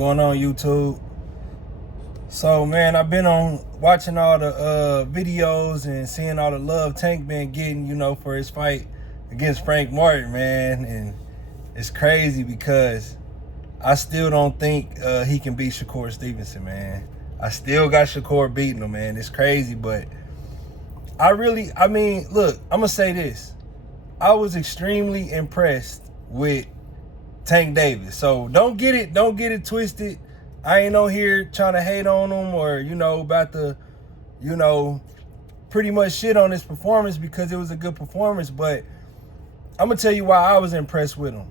going on, YouTube? So, man, I've been on watching all the videos and seeing all the love Tank been getting, for his fight against Frank Martin, man. And it's crazy because I still don't think he can beat Shakur Stevenson, man. I still got Shakur beating him, man. It's crazy, but look, I'm going to say this. I was extremely impressed with Tank Davis. So don't get it twisted. I ain't on here trying to hate on him or, about to, pretty much shit on his performance because it was a good performance. But I'm going to tell you why I was impressed with him.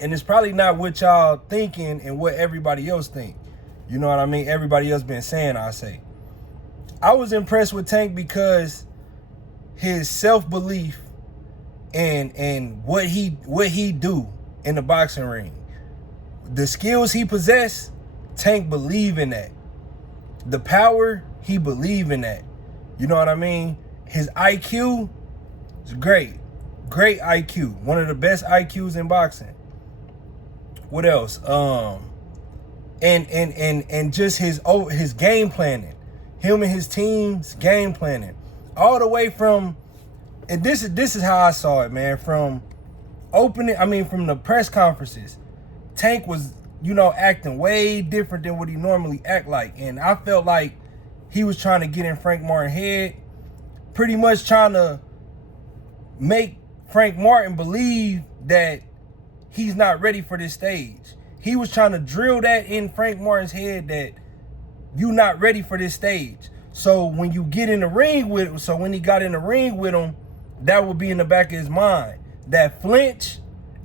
And it's probably not what y'all thinking and what everybody else think. You know what I mean? Everybody else been saying, I say. I was impressed with Tank because his self-belief and what he do in the boxing ring. The skills he possessed, Tank believe in that. The power, he believe in that. You know what I mean? His IQ is great. Great IQ. One of the best IQs in boxing. What else? And just his game planning. Him and his team's game planning. All the way from, and this is how I saw it, man, from the press conferences. Tank was, acting way different than what he normally act like. And I felt like he was trying to get in Frank Martin's head, pretty much trying to make Frank Martin believe that he's not ready for this stage. He was trying to drill that in Frank Martin's head that you not ready for this stage. So when you get in the ring with him, when he got in the ring with him, that would be in the back of his mind. That flinch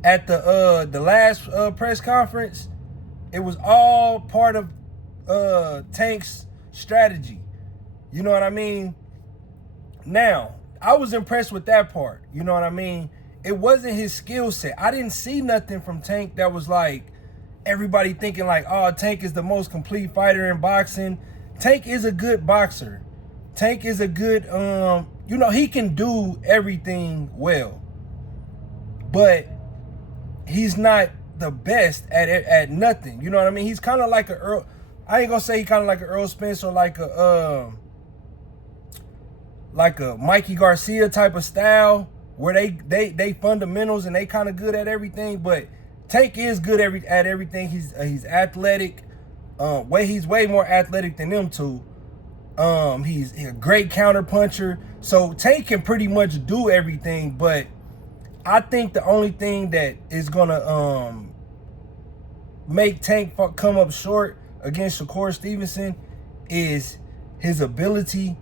at the last press conference, it was all part of Tank's strategy. You know what I mean? Now, I was impressed with that part. You know what I mean? It wasn't his skill set. I didn't see nothing from Tank that was like everybody thinking like, oh, Tank is the most complete fighter in boxing. Tank is a good boxer. Tank is a good, he can do everything well. But he's not the best at nothing. You know what I mean? He's kind of like I ain't gonna say he kind of like an Earl Spence or like a Mikey Garcia type of style where they fundamentals and they kind of good at everything. But Tank is good at everything. He's athletic. He's way more athletic than them two. He's a great counter puncher. So Tank can pretty much do everything, but I think the only thing that is gonna make Tank come up short against Shakur Stevenson is his ability.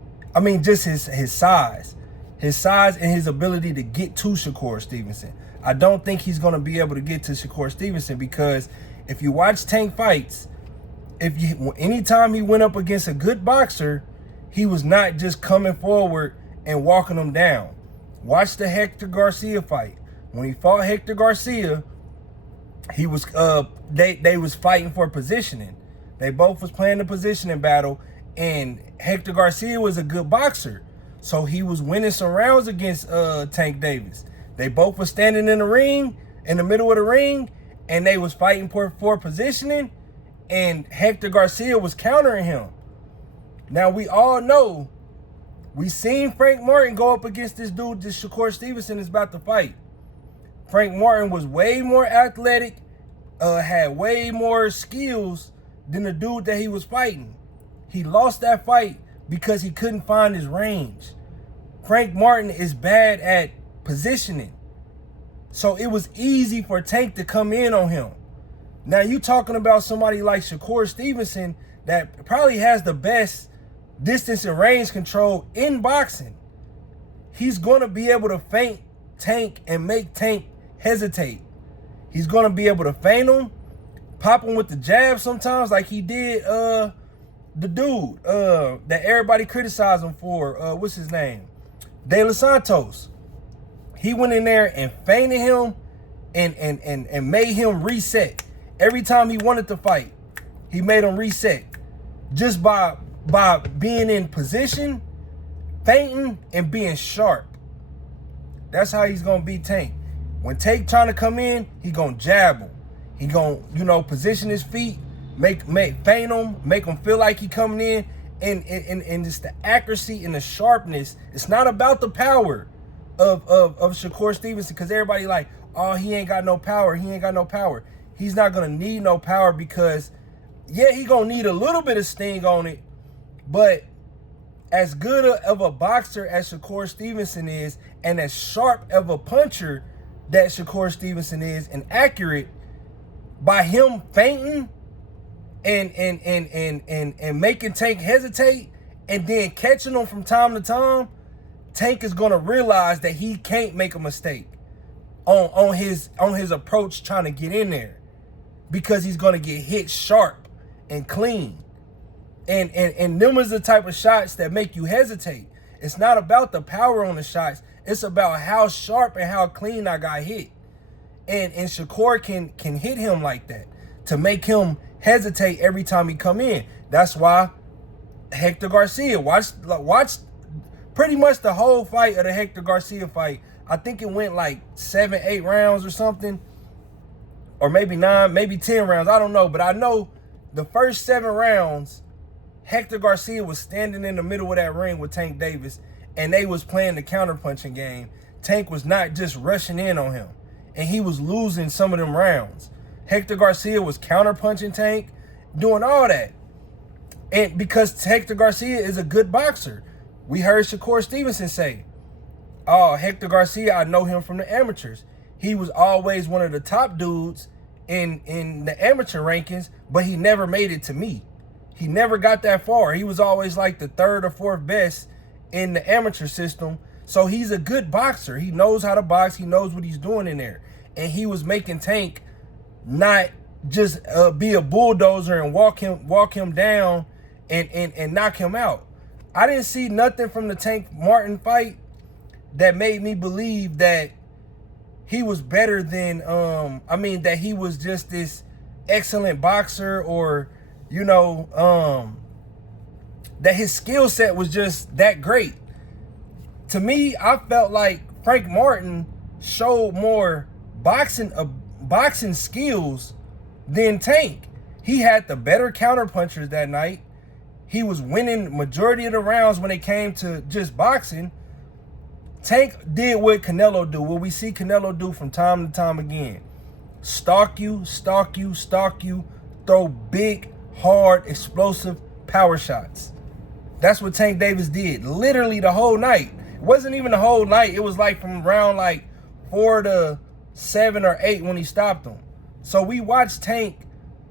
Just his size. His size and his ability to get to Shakur Stevenson. I don't think he's gonna be able to get to Shakur Stevenson because if you watch Tank fights, anytime he went up against a good boxer, he was not just coming forward and walking him down. Watch the Hector Garcia fight. When he fought Hector Garcia, he was they was fighting for positioning. They both was playing the positioning battle, and Hector Garcia was a good boxer, so he was winning some rounds against Tank Davis. They both were standing in the ring, in the middle of the ring, and they was fighting for positioning, and Hector Garcia was countering him. Now we all know, we seen Frank Martin go up against this dude that Shakur Stevenson is about to fight. Frank Martin was way more athletic, had way more skills than the dude that he was fighting. He lost that fight because he couldn't find his range. Frank Martin is bad at positioning. So it was easy for Tank to come in on him. Now you talking about somebody like Shakur Stevenson that probably has the best distance and range control in boxing. He's going to be able to feint Tank and make Tank hesitate. He's going to be able to feint him, pop him with the jab sometimes like he did the dude that everybody criticized him for. What's his name? De Los Santos. He went in there and feinted him and made him reset. Every time he wanted to fight, he made him reset. Just by being in position, feinting, and being sharp. That's how he's going to beat Tank. When Tank trying to come in, he going to jab him. He going to, position his feet make feint him, make him feel like he coming in, and just the accuracy and the sharpness. It's not about the power of Shakur Stevenson, because everybody like, oh, he ain't got no power. He ain't got no power. He's not gonna need no power, because yeah, he gonna need a little bit of sting on it, but as good of a boxer as Shakur Stevenson is, and as sharp of a puncher that Shakur Stevenson is, and accurate, by him feinting and making Tank hesitate, and then catching him from time to time, Tank is gonna realize that he can't make a mistake on his approach trying to get in there, because he's gonna get hit sharp and clean. And them is the type of shots that make you hesitate. It's not about the power on the shots. It's about how sharp and how clean I got hit. And Shakur can hit him like that to make him hesitate every time he come in. That's why Hector Garcia, watch pretty much the whole fight of the Hector Garcia fight. I think it went like 7, 8 rounds or something, or maybe 9, maybe 10 rounds. I don't know, but I know the first 7 rounds, Hector Garcia was standing in the middle of that ring with Tank Davis, and they was playing the counterpunching game. Tank was not just rushing in on him, and he was losing some of them rounds. Hector Garcia was counterpunching Tank, doing all that. And because Hector Garcia is a good boxer, we heard Shakur Stevenson say, oh, Hector Garcia, I know him from the amateurs. He was always one of the top dudes in the amateur rankings, but he never made it to me. He never got that far. He was always like the 3rd or 4th best in the amateur system. So he's a good boxer. He knows how to box. He knows what he's doing in there. And he was making Tank not just be a bulldozer and walk him down and knock him out. I didn't see nothing from the Tank Martin fight that made me believe that he was better than that he was just this excellent boxer, or that his skill set was just that great. To me, I felt like Frank Martin showed more boxing skills than Tank. He had the better counterpunchers that night. He was winning majority of the rounds when it came to just boxing. Tank did what Canelo do, what we see Canelo do from time to time again. Stalk you, throw big, hard, explosive power shots. That's what Tank Davis did literally the whole night. It wasn't even the whole night. It was like from round like 4 to 7 or 8 when he stopped him. So we watched Tank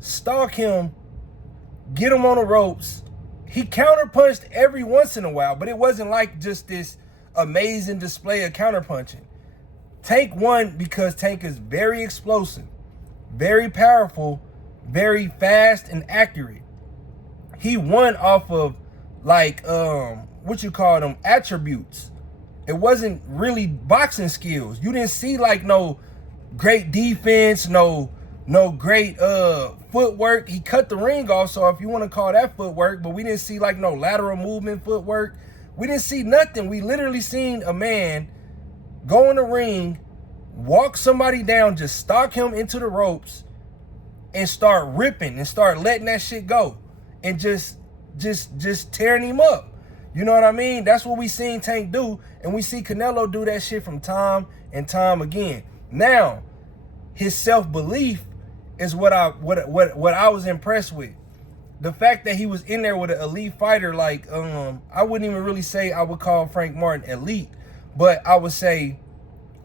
stalk him, get him on the ropes. He counterpunched every once in a while, but it wasn't like just this amazing display of counterpunching. Tank won because Tank is very explosive, very powerful, very fast and accurate. He won off of attributes. It wasn't really boxing skills. You didn't see like no great defense, no great footwork. He cut the ring off, so if you want to call that footwork, but we didn't see like no lateral movement footwork. We didn't see nothing. We literally seen a man go in the ring, walk somebody down, just stalk him into the ropes, and start ripping and start letting that shit go, and just tearing him up. You know what I mean? That's what we seen Tank do, and we see Canelo do that shit from time and time again. Now, his self-belief is what I was impressed with. The fact that he was in there with an elite fighter, like I wouldn't even really say I would call Frank Martin elite, but I would say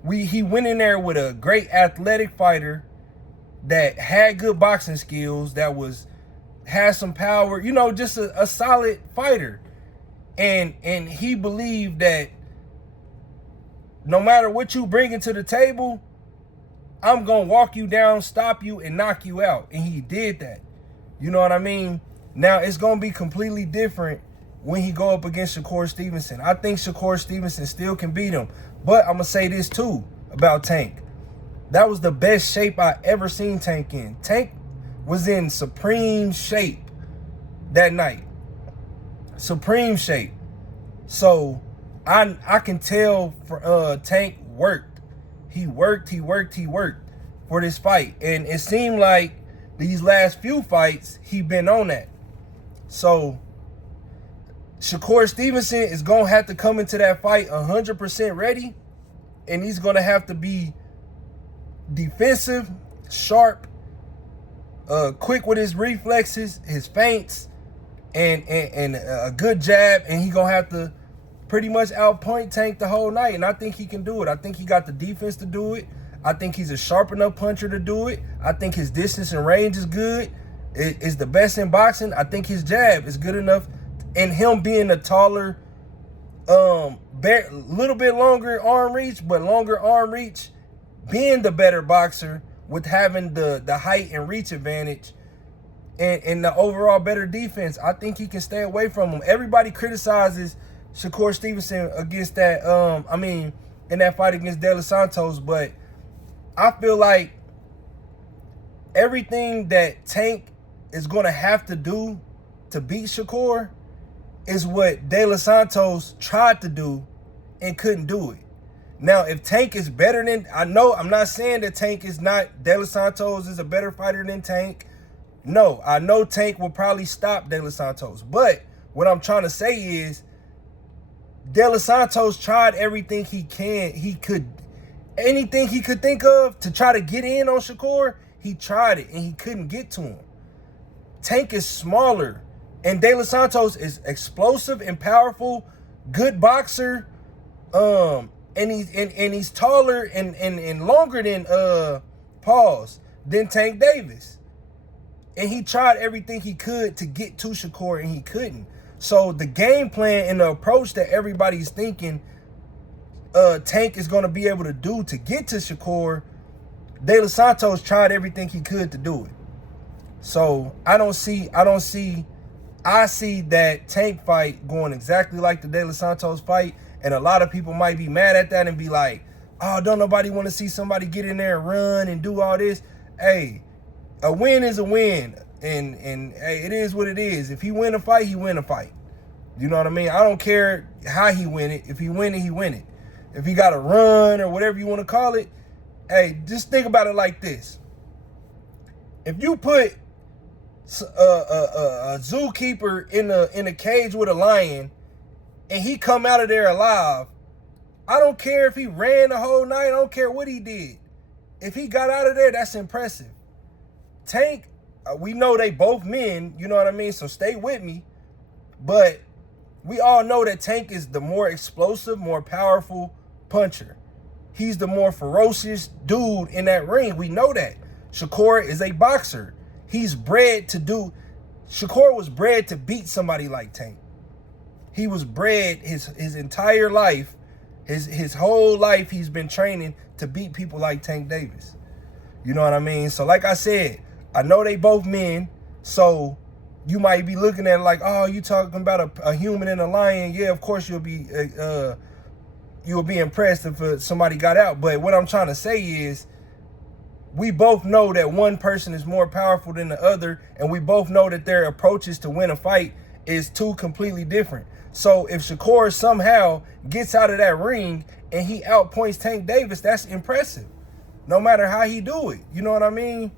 he went in there with a great athletic fighter that had good boxing skills, that had some power, just a solid fighter. And he believed that no matter what you bring into the table, I'm going to walk you down, stop you, and knock you out. And he did that. You know what I mean? Now, it's going to be completely different when he go up against Shakur Stevenson. I think Shakur Stevenson still can beat him. But I'm going to say this, too, about Tank. That was the best shape I ever seen Tank in. Tank was in supreme shape that night. Supreme shape. So, I can tell Tank worked. He worked for this fight. And it seemed like these last few fights, he been on that. So Shakur Stevenson is going to have to come into that fight 100% ready, and he's going to have to be defensive, sharp, quick with his reflexes, his feints, and a good jab, and he's going to have to pretty much outpoint Tank the whole night, and I think he can do it. I think he got the defense to do it. I think he's a sharp enough puncher to do it. I think his distance and range is good. It's the best in boxing. I think his jab is good enough, and him being a taller, little bit longer arm reach, but longer arm reach, being the better boxer with having the height and reach advantage, and the overall better defense, I think he can stay away from him. Everybody criticizes Shakur Stevenson against that, in that fight against De Los Santos, but I feel like everything that Tank is going to have to do to beat Shakur is what De Los Santos tried to do and couldn't do it. Now, if Tank is better than, I'm not saying that Tank is not, De Los Santos is a better fighter than Tank. No, I know Tank will probably stop De Los Santos. But what I'm trying to say is, De Los Santos tried everything anything he could think of to try to get in on Shakur. He tried it, and he couldn't get to him. Tank is smaller, and De Los Santos is explosive and powerful, good boxer, and he's taller and longer than than Tank Davis. And he tried everything he could to get to Shakur, and he couldn't. So the game plan and the approach that everybody's thinking Tank is going to be able to do to get to Shakur, De Los Santos tried everything he could to do it. So I see that Tank fight going exactly like the De Los Santos fight, and a lot of people might be mad at that and be like, oh, don't nobody want to see somebody get in there and run and do all this. Hey, a win is a win, and hey, it is what it is. If he win a fight, he win a fight. You know what I mean? I don't care how he win it. If he win it, he win it. If he got a run or whatever you want to call it, hey, just think about it like this. If you put a zookeeper in a cage with a lion and he come out of there alive, I don't care if he ran the whole night. I don't care what he did. If he got out of there, that's impressive. Tank, we know they both men, you know what I mean? So stay with me. But we all know that Tank is the more explosive, more powerful puncher. He's the more ferocious dude in that ring. We know that. Shakur is a boxer. Shakur was bred to beat somebody like Tank. He was bred his entire life, his whole life, he's been training to beat people like Tank Davis. You know what I mean? So like I said, I know they both men, so you might be looking at it like, oh, you talking about a human and a lion. Yeah, of course you'll be impressed if somebody got out. But what I'm trying to say is, we both know that one person is more powerful than the other, and we both know that their approaches to win a fight is two completely different. So if Shakur somehow gets out of that ring and he outpoints Tank Davis, that's impressive, no matter how he do it. You know what I mean?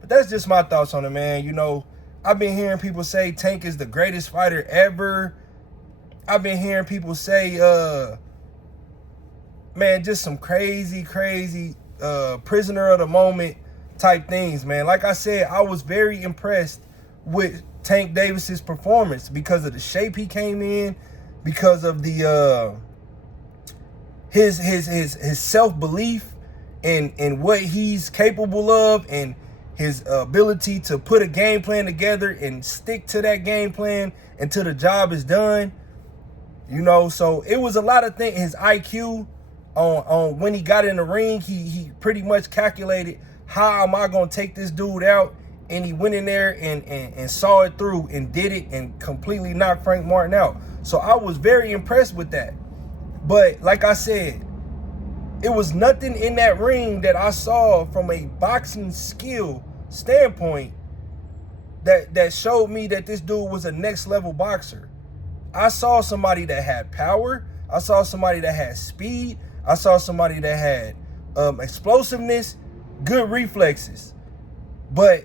But that's just my thoughts on it, man. You know, I've been hearing people say Tank is the greatest fighter ever. I've been hearing people say, man, just some crazy prisoner of the moment type things, man. Like I said, I was very impressed with Tank Davis's performance because of the shape he came in, because of the his self-belief in what he's capable of, and his ability to put a game plan together and stick to that game plan until the job is done. You know, so it was a lot of things. His IQ on when he got in the ring, he pretty much calculated, how am I going to take this dude out? And he went in there and saw it through and did it and completely knocked Frank Martin out. So I was very impressed with that. But like I said, it was nothing in that ring that I saw from a boxing skill standpoint that showed me that this dude was a next level boxer. I saw somebody that had power. I saw somebody that had speed. I saw somebody that had explosiveness, good reflexes. But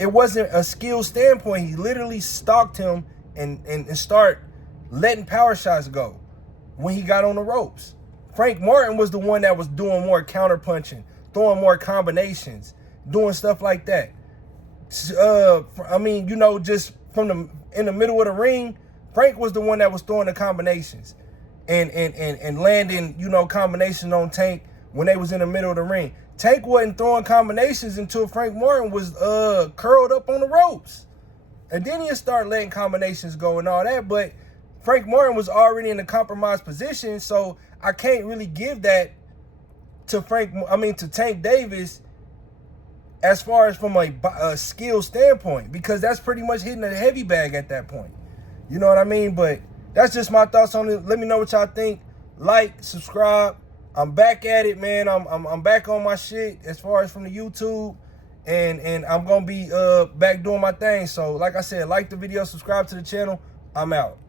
it wasn't a skill standpoint. He literally stalked him and start letting power shots go when he got on the ropes. Frank Martin was the one that was doing more counter punching, throwing more combinations, doing stuff like that. I mean, you know, just in the middle of the ring, Frank was the one that was throwing the combinations and landing, you know, combinations on Tank when they was in the middle of the ring. Tank wasn't throwing combinations until Frank Martin was curled up on the ropes. And then he'd start letting combinations go and all that. But Frank Martin was already in a compromised position, so I can't really give that to Tank Davis as far as from a skill standpoint, because that's pretty much hitting a heavy bag at that point. You know what I mean? But that's just my thoughts on it. Let me know what y'all think. Like, subscribe. I'm back at it, man. I'm back on my shit as far as from the YouTube, and I'm gonna be back doing my thing. So like I said, like the video, subscribe to the channel. I'm out.